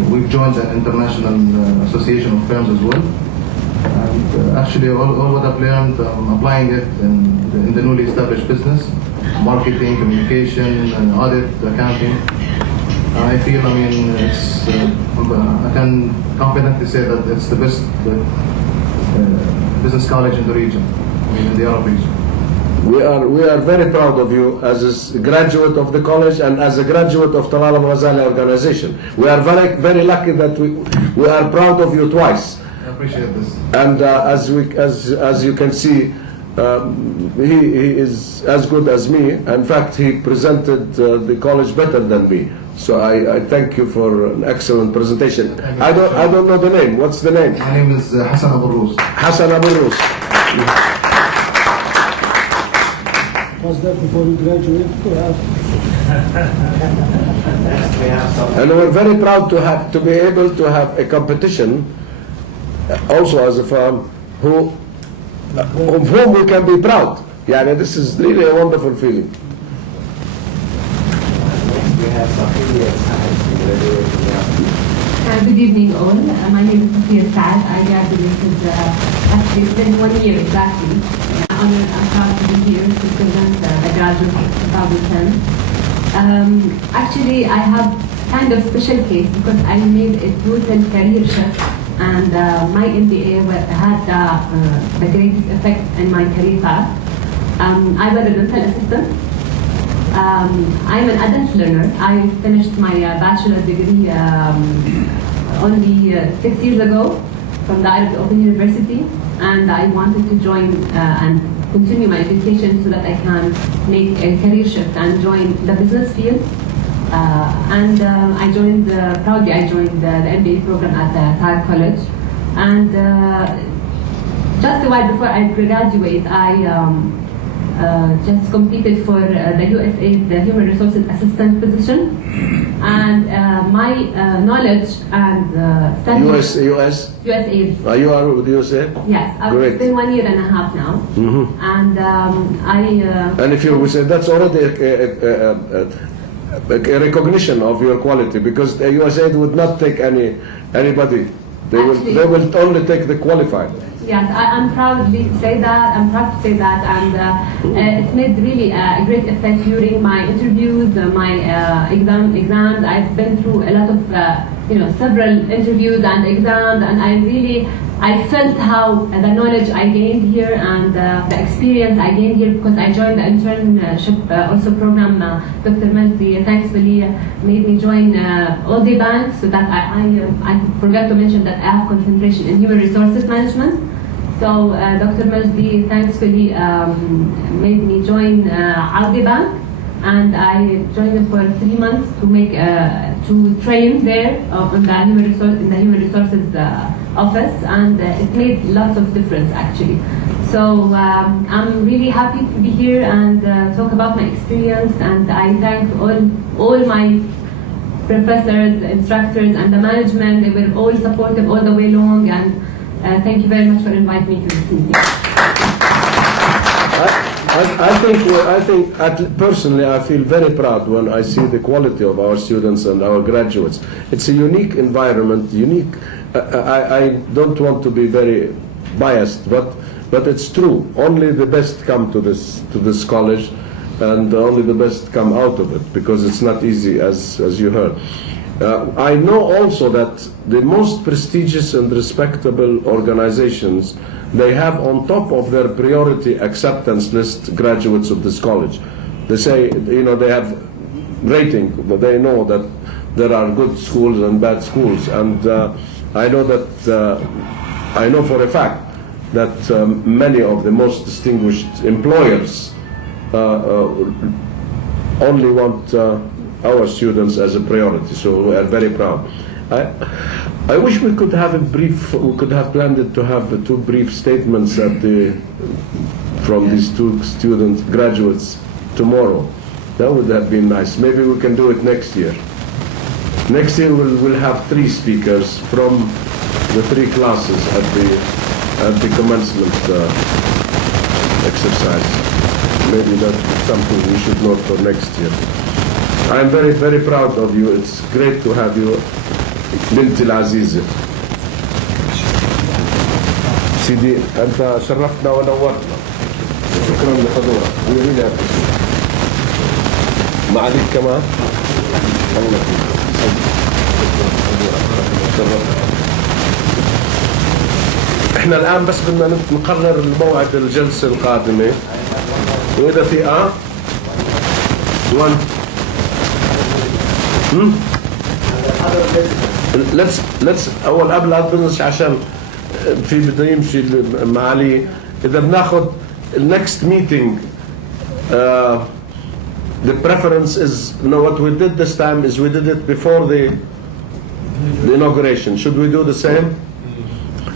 We've joined an international association of firms as well. And actually all what I've learned, I'm applying it in the newly established business. Marketing, communication, and audit, accounting. I feel, it's, I can confidently say that it's the best business college in the region, in the Arab region. We are very proud of you as a graduate of the college and as a graduate of Talal Abu-Ghazaleh organization. We are very, very lucky that we are proud of you twice. I appreciate this. And as you can see, he is as good as me. In fact, he presented the college better than me. So I thank you for an excellent presentation. I don't know the name. What's the name? My name is Hassan Abu-Rous. Hassan Abu-Rous. Was that before you graduated or after? And we're very proud to be able to have a competition also as a firm of whom we can be proud. Yeah, this is really a wonderful feeling. Good evening all. My name is Safiya Saad. I graduated, actually it's been 1 year exactly. I'm honored and proud to be here to present the graduate of 2010. Actually, I have kind of special case because I made a total career shift, and my MBA had the greatest effect in my career path. I was a dental assistant. I'm an adult learner. I finished my bachelor's degree only 6 years ago from the Arab Open University, and I wanted to join and continue my education so that I can make a career shift and join the business field. I joined proudly. I joined the MBA program at the TAG College, and just a while before I graduate, I just competed for the USAID, the Human Resources Assistant position, and my knowledge and study. USAID. You are with USAID? Yes, it's been 1 year and a half now, and And if you would say that's already a recognition of your quality, because the USAID would not take anybody. They will only take the qualified. Yes, I'm proudly say that. I'm proud to say that, and it made really a great effect during my interviews, my exams. I've been through a lot of several interviews and exams, and I felt how the knowledge I gained here and the experience I gained here, because I joined the internship also program. Dr. Majdi thankfully made me join all the banks, so that I forgot to mention that I have concentration in human resources management. So Dr. Majdi thankfully made me join Aldi Bank, and I joined it for 3 months to train there in the human resources office, and it made lots of difference actually. So I'm really happy to be here and talk about my experience, and I thank all my professors, instructors, and the management. They were all supportive all the way along, and thank you very much for inviting me to this meeting. Personally, I feel very proud when I see the quality of our students and our graduates. It's a unique environment, I don't want to be very biased, but it's true. Only the best come to this college, and only the best come out of it, because it's not easy, as you heard. I know also that the most prestigious and respectable organizations, they have on top of their priority acceptance list graduates of this college. They say, they have rating, but they know that there are good schools and bad schools, and I know for a fact that many of the most distinguished employers only want our students as a priority, so we are very proud. I wish we could have planned it to have 2 brief statements from these 2 graduates tomorrow. That would have been nice. Maybe we can do it next year. Next year we'll have 3 speakers from the 3 classes at the commencement exercise. Maybe that's something we should note for next year. I'm very, very proud of you. It's great to have you, بنتي العزيزة. سيدي أنت شرفتنا ونورتنا. شكرا لحضورك. ويريد ما عليك كمان. الله يشرفك. احنا الآن بس بدنا نقرر الموعد الجلسة القادمة. وإذا في let's اول قبل ادبنش عشان في بده يمشي معالي. اذا بناخذ next meeting the preference is what we did this time is we did it before the inauguration. Should we do the same?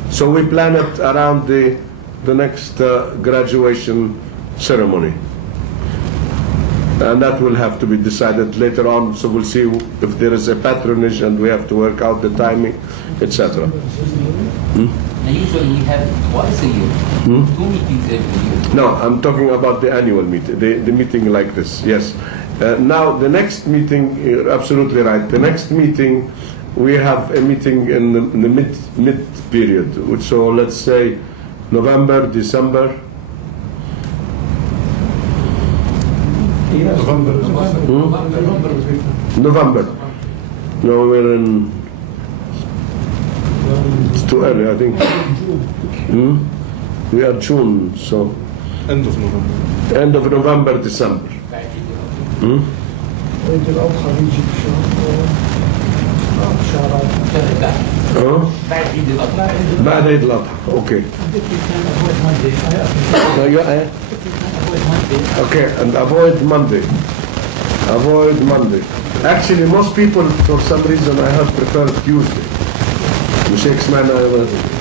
So we plan it around the next graduation ceremony. And that will have to be decided later on, so we'll see if there is a patronage and we have to work out the timing, etc. Usually we have twice a year, 2 meetings every year. No, I'm talking about the annual meeting, the meeting like this, yes. Now, the next meeting, you're absolutely right. The next meeting, we have a meeting in the mid period, so let's say November, December. November. No, we're in. It's too early, I think. We are June, so. End of November. End of November, December. بعد عيد الأضحى. Okay. Okay, and avoid Monday. Avoid Monday. Actually, most people, for some reason, I have preferred Tuesday.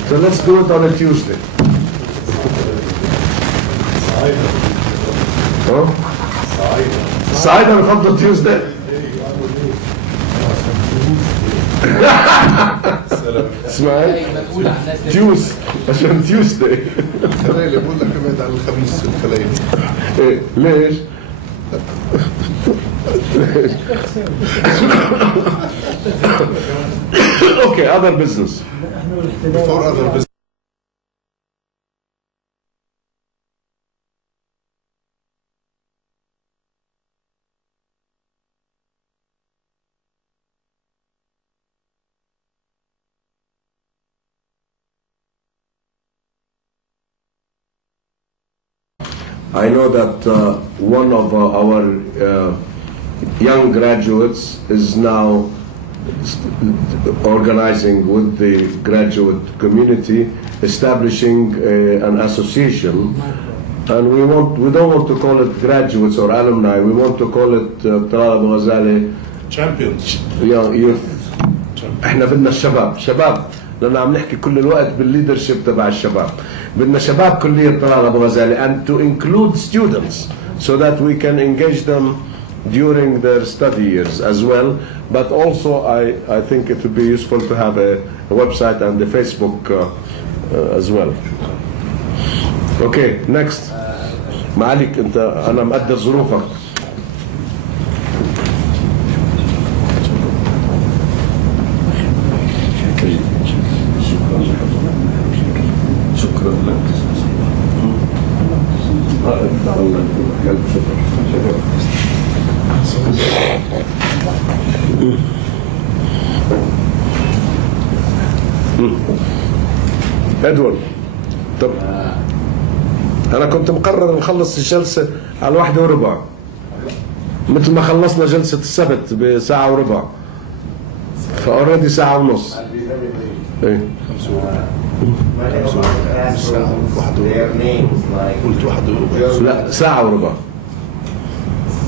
So let's do it on a Tuesday. Side and Fadl Tuesday. اسمعي عشان تيوزداي. خليلي بقول لك ابعد عن الخميس الخليلي. ايه ليش؟ Okay, other business. Before other business. I know that one of our young graduates is now organizing with the graduate community, establishing an association, and we don't want to call it graduates or alumni. We want to call it Talal Abu-Ghazaleh champions. youth. احنا بدنا الشباب لأن عم نحكي كل الوقت بالليدرشيب تبع الشباب. بدنا شباب كلية طلال أبو غزالة and to include students so that we can engage them during their study years as well. But also I think it would be useful to have a website and a Facebook as well. Okay, next. معاليك أنت أنا مقدر ظروفك. شكرا لك. ادوارد، طب انا كنت مقرر نخلص الجلسه على 1:15 مثل ما خلصنا جلسه السبت بساعه وربع، فاوريدي ساعه ونص. ايه لا ساعه وربع.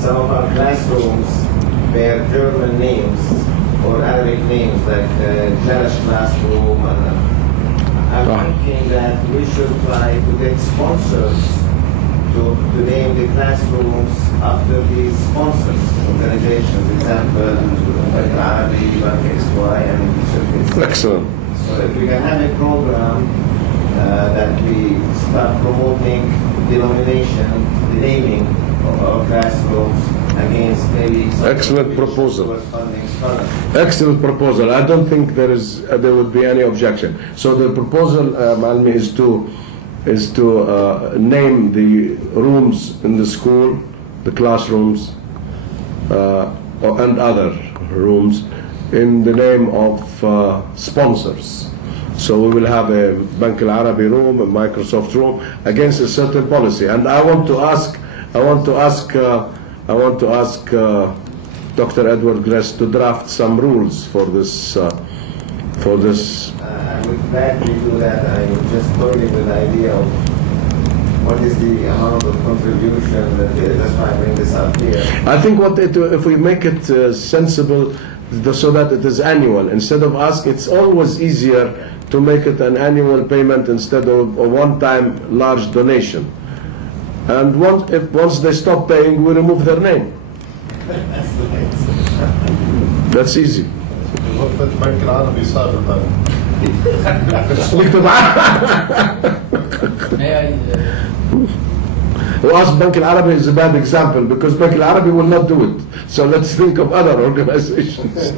Some of our classrooms bear German names or Arabic names like Clash classroom. I'm thinking that we should try to get sponsors to name the classrooms after these sponsors organizations. For example, like Arabi, like XY, and excellent. So if we can have a program that we start promoting denomination, the naming of our classrooms against maybe excellent proposal. funding scholars. Excellent proposal. I don't think there would be any objection. So the proposal, Malmi, is to name the rooms in the school, the classrooms, and other rooms in the name of sponsors. So we will have a Bank Al Arabi room, a Microsoft room against a certain policy. And I want to ask Dr. Edward Gress to draft some rules for this. I would gladly do that. I would just toying with the idea of what is the amount of contribution that that's why I bring this up here. I think if we make it sensible, so that it is annual instead of it's always easier to make it an annual payment instead of a one-time large donation. And once they stop paying, we remove their name. That's easy. البنك العربي سابقا. Well, Bank Al Arabi is a bad example because Bank Al Arabi will not do it. So let's think of other organizations.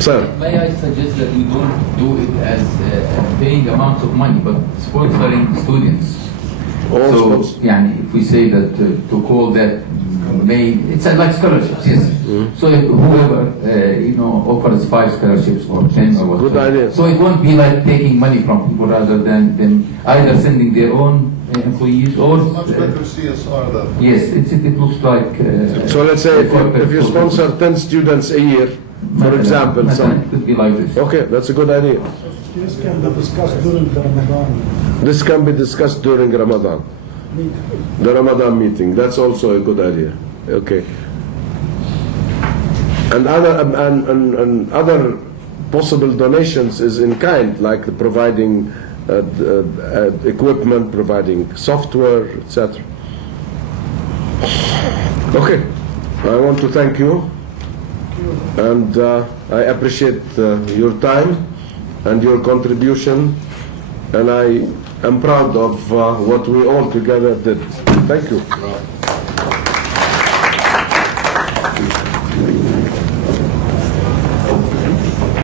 Sir. May I suggest that we don't do it as paying amounts of money, but sponsoring students. So, if we say that to call that it's like scholarships, yes. So if whoever offers 5 scholarships or 10 or whatever. Good idea. So it won't be like taking money from people rather than them either sending their own employees or. Much better CSR than. Yes, it looks like. So let's say if you sponsor 10 students a year, for example, it could be like this. Okay, that's a good idea. This can be discussed during the Ramadan. This can be discussed during Ramadan. The Ramadan meeting. That's also a good idea. Okay. And other possible donations is in kind, like providing equipment, providing software, etc. Okay. I want to thank you, and I appreciate your time and your contribution, and I am proud of what we all together did. Thank you.